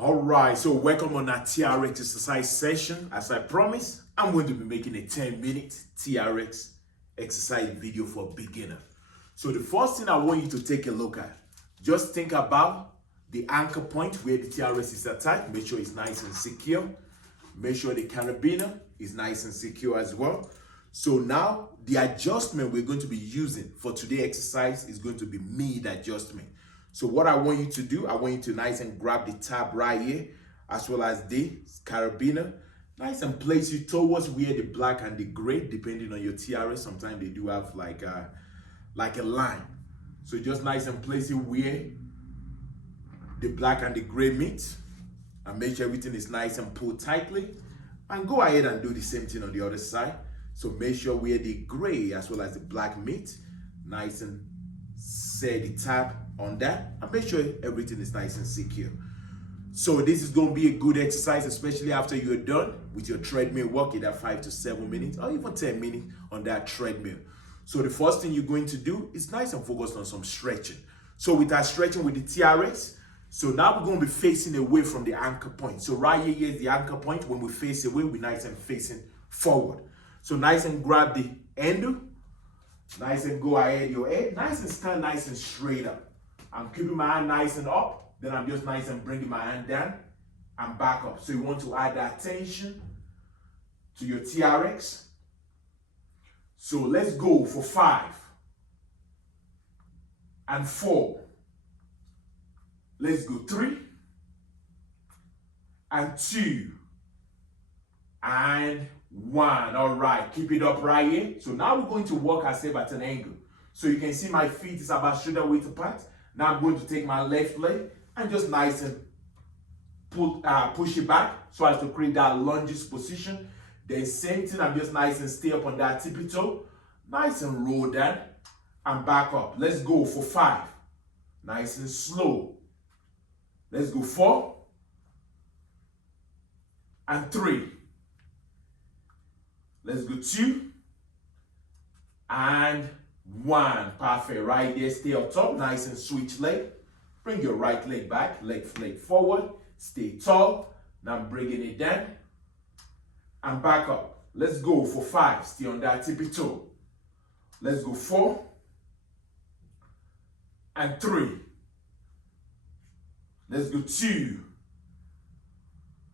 All right, so welcome on our TRX exercise session. As I promised, I'm going to be making a 10-minute TRX exercise video for beginner. So the first thing I want you to take a look at, just think about the anchor point where the TRX is attached. Make sure it's nice and secure. Make sure the carabiner is nice and secure as well. So now the adjustment we're going to be using for today's exercise is going to be mid adjustment. So what I want you to do, I want you to nice and grab the tab right here, as well as the carabiner, nice and place it towards where the black and the gray, depending on your TRX, sometimes they do have like a line. So just nice and place it where the black and the gray meet, and make sure everything is nice and pulled tightly. And go ahead and do the same thing on the other side. So make sure where the gray as well as the black meet, nice and set the tab on that, and make sure everything is nice and secure. So this is going to be a good exercise, especially after you're done with your treadmill work, either 5 to 7 minutes or even 10 minutes on that treadmill. So the first thing you're going to do is nice and focus on some stretching. So with our stretching with the TRX, so now we're going to be facing away from the anchor point. So right here is the anchor point. When we face away, we're nice and facing forward. So nice and grab the handle, nice and go ahead your head, nice and stand nice and straight up. I'm keeping my hand nice and up, then I'm just nice and bringing my hand down and back up. So you want to add that tension to your TRX. So let's go for 5 and 4. Let's go 3 and 2 and 1. All right, keep it up right here. So now we're going to walk ourselves at an angle. So you can see my feet is about shoulder width apart. Now I'm going to take my left leg and just nice and push it back so as to create that lunges position. Then same thing, I'm just nice and stay up on that tippy toe. Nice and roll down and back up. Let's go for 5. Nice and slow. Let's go 4 and 3. Let's go 2 and 1. Perfect. Right there, stay up top. Nice and switch leg. Bring your right leg back, left leg forward. Stay tall. Now I'm bringing it down and back up. Let's go for 5. Stay on that tippy toe. Let's go 4 and 3. Let's go 2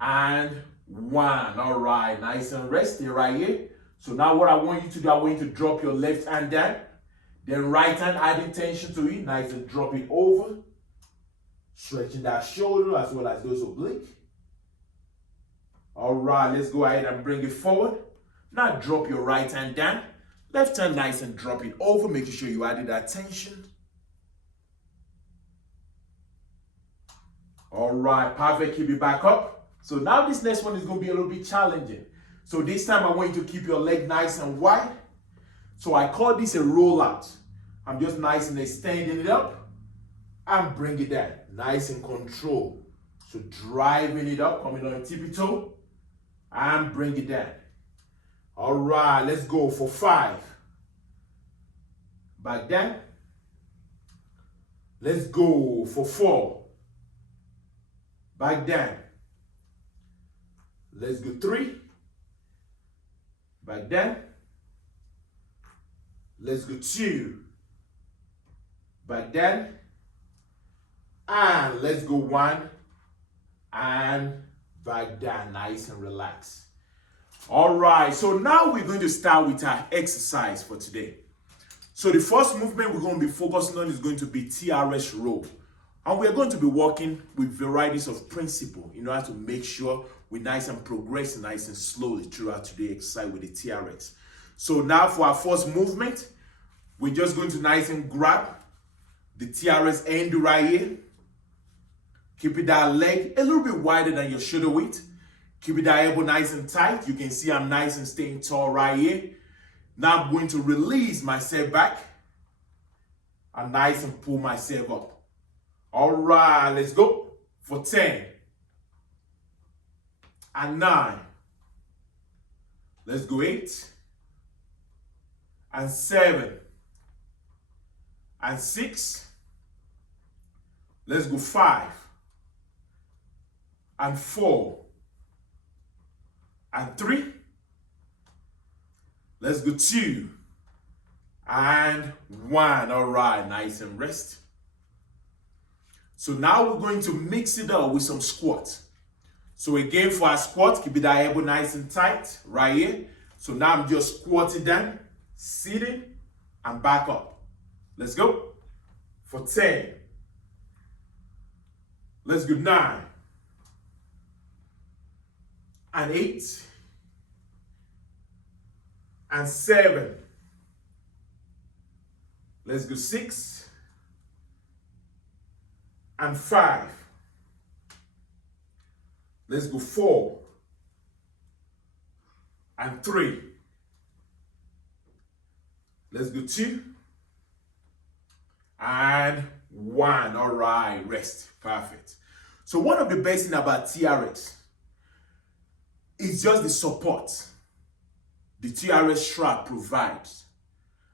and 1. All right, nice and rest. Stay right here. So now what I want you to do, I want you to drop your left hand down. Then right hand adding tension to it. Nice and drop it over. Stretching that shoulder as well as those obliques. All right, let's go ahead and bring it forward. Now drop your right hand down. Left hand nice and drop it over, making sure you added that tension. All right, perfect. Keep it back up. So now this next one is going to be a little bit challenging. So this time I want you to keep your leg nice and wide. So I call this a rollout. I'm just nice and extending it up and bring it down. Nice and control. So driving it up, coming on a tippy toe and bring it down. All right, let's go for 5. Back down. Let's go for 4. Back down. Let's go 3. Back down. Let's go 2. Back down. And let's go 1 and back down. Nice and relaxed. All right, so now we're going to start with our exercise for today. So the first movement we're going to be focusing on is going to be TRX row. And we're going to be working with varieties of principles in order to make sure we're nice and progressing nice and slowly throughout today's exercise with the TRX. So now for our first movement, we're just going to nice and grab the TRX end right here. Keep it that leg a little bit wider than your shoulder width. Keep it that elbow nice and tight. You can see I'm nice and staying tall right here. Now I'm going to release myself back and nice and pull myself up. All right, let's go for 10 and 9. Let's go 8 and 7 and 6. Let's go 5 and 4 and 3. Let's go 2 and 1. All right, nice and rest. So now we're going to mix it up with some squats. So again, for our squat, keep that elbow nice and tight right here. So now I'm just squatting down, sitting, and back up. Let's go. For 10. Let's go 9 and 8 and 7. Let's go 6 and 5. Let's go 4 and 3. Let's go 2 and 1. All right, rest. Perfect. So one of the best things about TRX is just the support the TRX strap provides.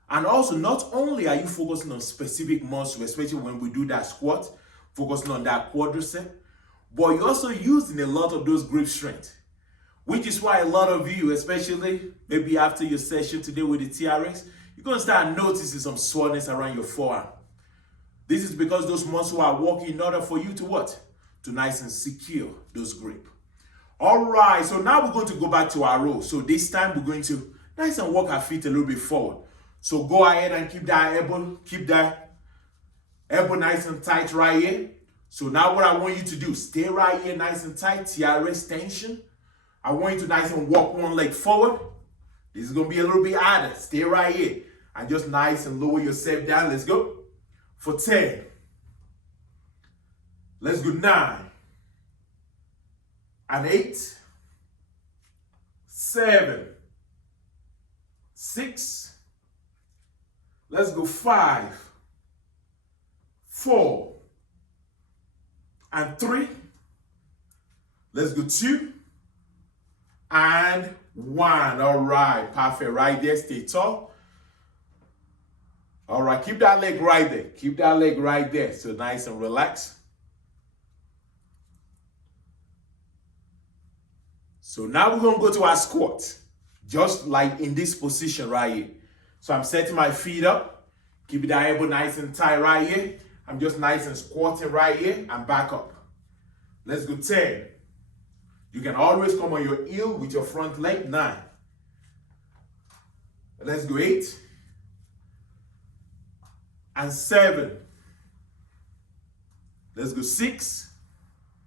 And also, not only are you focusing on specific muscles, especially when we do that squat, focusing on that quadricep, but you're also using a lot of those grip strength, which is why a lot of you, especially maybe after your session today with the TRX, you're going to start noticing some soreness around your forearm. This is because those muscles are working in order for you to what? To nice and secure those grip. All right, so now we're going to go back to our row. So this time we're going to nice and walk our feet a little bit forward. So go ahead and keep that elbow nice and tight right here. So now what I want you to do, stay right here nice and tight, TRX tension. I want you to nice and walk one leg forward. This is going to be a little bit harder. Stay right here and just nice and lower yourself down. Let's go. For 10. Let's go 9 and 8, 7, 6. Let's go 5, 4, and 3. Let's go 2 and 1. All right, perfect. Right there, stay tall. All right, keep that leg right there. Keep that leg right there. So nice and relaxed. So now we're going to go to our squat, just like in this position right here. So I'm setting my feet up. Keep that elbow nice and tight right here. I'm just nice and squatting right here and back up. Let's go 10. You can always come on your heel with your front leg. 9. Let's go 8 and 7. Let's go 6.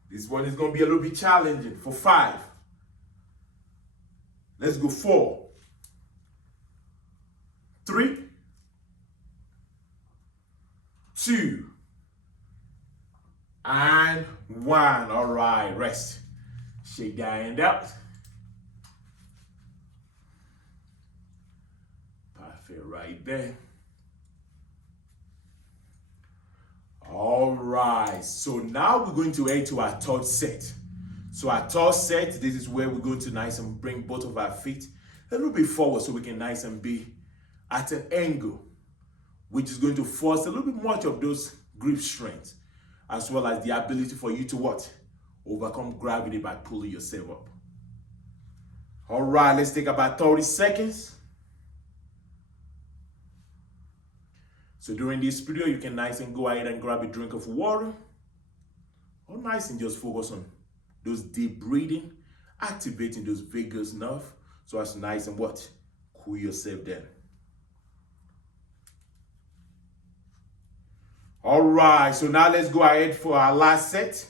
This one is going to be a little bit challenging. For 5. Let's go 4, 3, 2, and 1. All right, rest. Shake that hand out. Perfect right there. All right, so now we're going to head to our third set. So our third set, this is where we're going to nice and bring both of our feet a little bit forward so we can nice and be at an angle, which is going to force a little bit much of those grip strength, as well as the ability for you to what? Overcome gravity by pulling yourself up. All right, let's take about 30 seconds. So during this video, you can nice and go ahead and grab a drink of water, or nice and just focus on those deep breathing, activating those vagus nerve, so as to nice and what? Cool yourself down. All right, so now let's go ahead for our last set.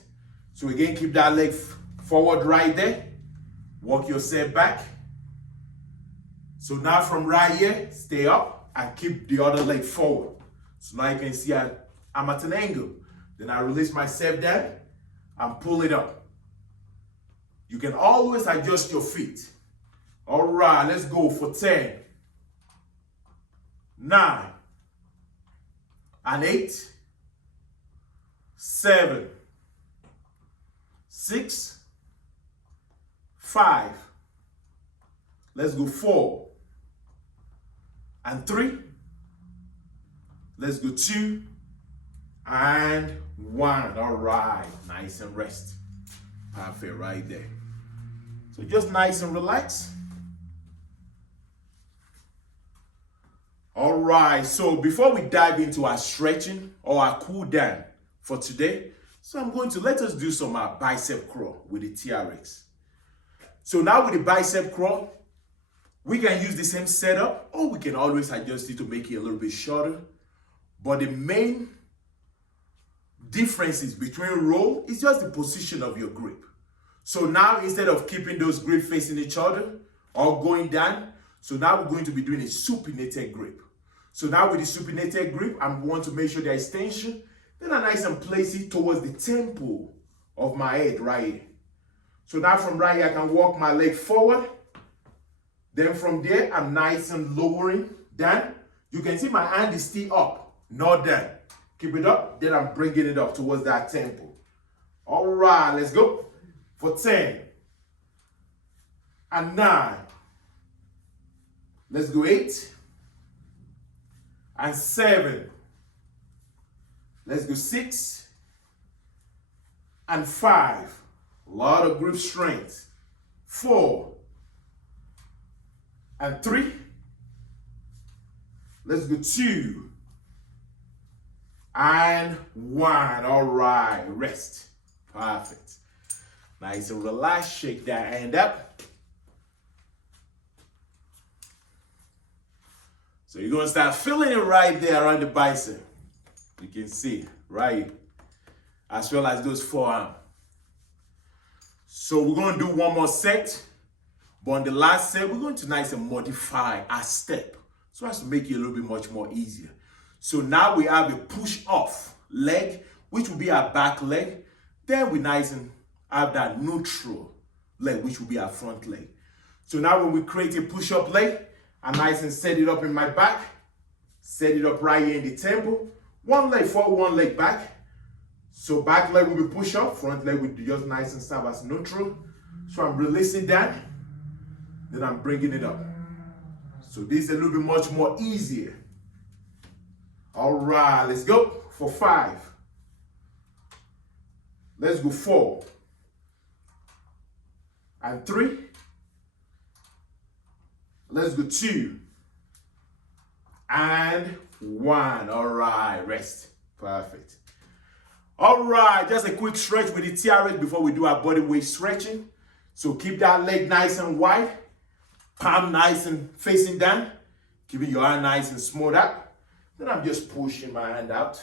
So again, keep that leg forward right there. Walk yourself back. So now from right here, stay up and keep the other leg forward. So now you can see I'm at an angle. Then I release myself down and pull it up. You can always adjust your feet. All right, let's go for 10, 9, and 8, 7, 6, 5. Let's go 4 and 3. Let's go 2 and 1. All right, nice and rest. Perfect right there. So just nice and relaxed. All right, so before we dive into our stretching or our cool down for today, so I'm going to let us do some bicep curl with the TRX. So now with the bicep curl, we can use the same setup, or we can always adjust it to make it a little bit shorter. But the main differences between roll is just the position of your grip. So now instead of keeping those grips facing each other or going down, so now we're going to be doing a supinated grip. So now with the supinated grip, I'm going to make sure there is tension. Then I nice and place it towards the temple of my head right here. So now from right here, I can walk my leg forward. Then from there, I'm nice and lowering down. You can see my hand is still up, not down. Keep it up, then I'm bringing it up towards that temple. All right, let's go. For 10 and 9. Let's go 8 and 7. Let's go 6 and 5. A lot of grip strength. 4 and 3. Let's go 2 and 1. All right, rest. Perfect. Nice and relaxed. Shake that hand up. So you're going to start feeling it right there around the bicep. You can see, right? As well as those forearms. So we're going to do one more set. But on the last set, we're going to nice and modify our step so as to make it a little bit much more easier. So now we have a push-off leg, which will be our back leg. Then we nice and have that neutral leg, which will be our front leg. So now when we create a push-up leg, I nice and set it up in my back, set it up right here in the temple. One leg forward, one leg back. So back leg will be push-up, front leg will be just nice and serve as neutral. So I'm releasing that, then I'm bringing it up. So this is a little bit much more easier. All right, let's go for 5. Let's go 4 and 3. Let's go 2 and 1. All right, rest. Perfect. All right, just a quick stretch with the TRX before we do our body weight stretching. So keep that leg nice and wide, palm nice and facing down, keeping your arm nice and smooth out. Then I'm just pushing my hand out.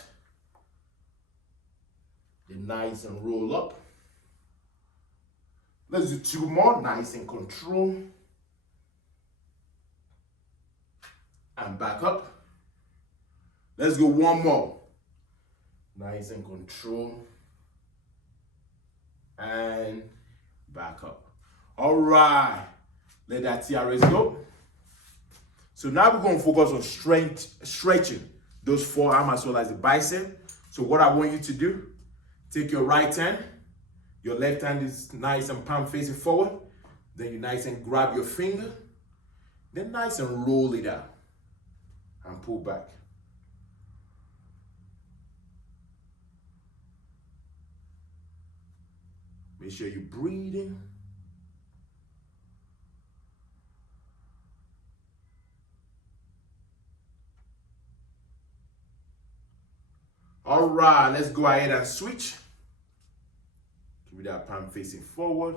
Then nice and roll up. Let's do 2 more, nice and control. And back up. Let's go 1 more. Nice and control. And back up. All right. Let that TRX go. So now we're going to focus on stretching those forearms as well as the bicep. So what I want you to do, take your right hand. Your left hand is nice and palm facing forward. Then you nice and grab your finger. Then nice and roll it out. And pull back. Make sure you're breathing. All right, let's go ahead and switch. Keep that palm facing forward.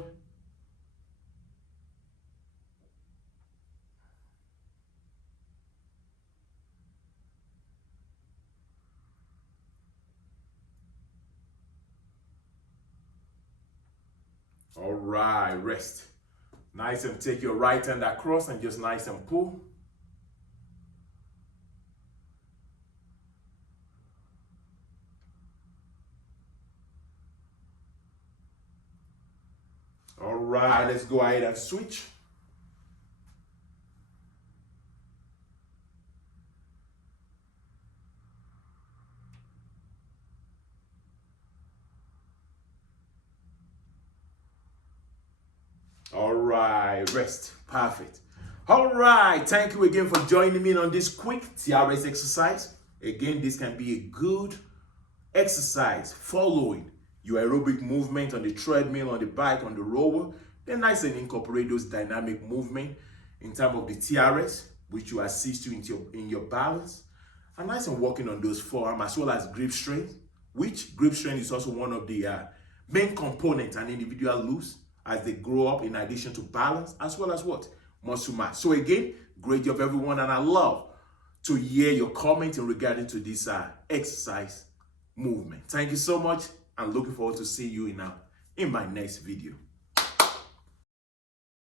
All right, rest. Nice and take your right hand across and just nice and pull. All right, let's go ahead and switch. All right, rest. Perfect. All right, thank you again for joining me on this quick TRX exercise. Again, this can be a good exercise following your aerobic movement on the treadmill, on the bike, on the rower, then nice and incorporate those dynamic movement in terms of the TRX, which will assist you in your balance. And nice and working on those forearm as well as grip strength, which grip strength is also one of the main components an individual lose as they grow up, in addition to balance as well as what? Muscle mass. So again, great job everyone, and I love to hear your comment in regarding to this exercise movement. Thank you so much. I'm looking forward to seeing you in my next video.